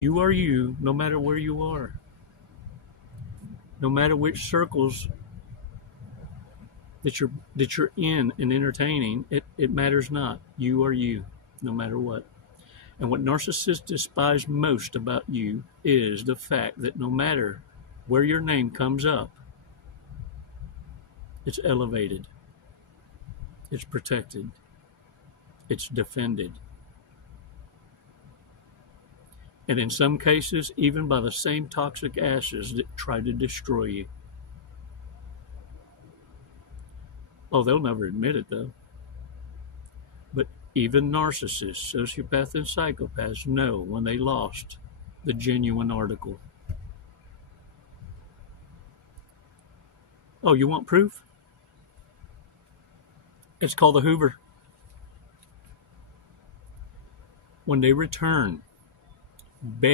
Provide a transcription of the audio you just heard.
You are you, no matter where you are. No matter which circles that you're in and entertaining, it matters not. You are you, no matter what. And what narcissists despise most about you is the fact that no matter where your name comes up, it's elevated, it's protected, it's defended. And in some cases, even by the same toxic ashes that try to destroy you. Oh, they'll never admit it, though. But even narcissists, sociopaths, and psychopaths know when they lost the genuine article. Oh, you want proof? It's called the Hoover. When they return,